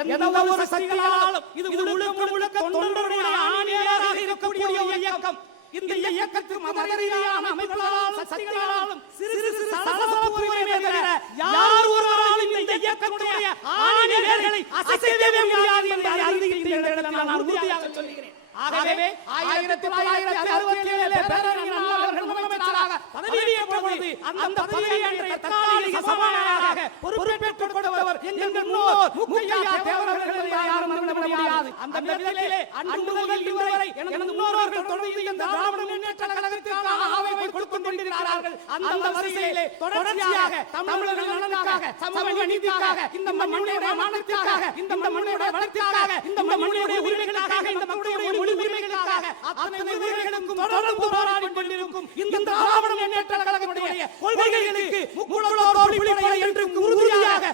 எந்த ஒரு சக்திகளாலும் இது முழுக்க தொண்டருடைய ஆணியாக இருக்கக்கூடிய ஒரு இயக்கம். இந்த இயக்கத்துக்கு மதரீதியான அமைப்புகளாலும் சக்திகளாலும் சிறு சலசலப்புகளை தவிர யார் ஒருவராலும் இந்த இயக்கத்துடைய ஆணிகளை அசைக்கவே முடியாது என்பதை அறிவிக்கின்ற நான் உறுதியாக சொல்கிறேன். ஆகவே 1967 பேரறிஞர் அண்ணா அவர்கள் முதலமைச்சராக பதவியேற்ற பொழுது அந்த பதவியை தற்காலிக சபாநாயகராக பொறுப்பேற்றுக் கொண்டவர் எங்கள் முன்னோர் முக்கையா தேவர் அவர்களை யாரும் மறந்துவிட முடியாது. அந்த நேரத்திலே அன்று முதல் இன்று வரை எனது முன்னோர்கள் தொடர்ந்து இந்த திராவிட முன்னேற்ற கழகத்திற்காக ஆதரவை கொடுத்துக் கொண்டிருக்கிறார்கள். அந்த வரிசையிலே தொடர்ச்சியாக தமிழர்கள் நலனுக்காக, சமூக நீதிக்காக, இந்த மண்ணுடைய மானத்திற்காக, இந்த மண்ணுடைய வளர்ச்சிக்காக, இந்த மண்ணுடைய உரிமைகளுக்காக, இந்த மக்களுடைய உரிமைகளுக்காக அத்தனை உரிமைகளுக்கும் தொடர்ந்து போராடிக் கொண்டிருக்கும் இந்த திராவிட முன்னேற்ற கழகத்துடைய கொள்கைகளுக்கு முக்குளத்தோர் என்று உறுதியாக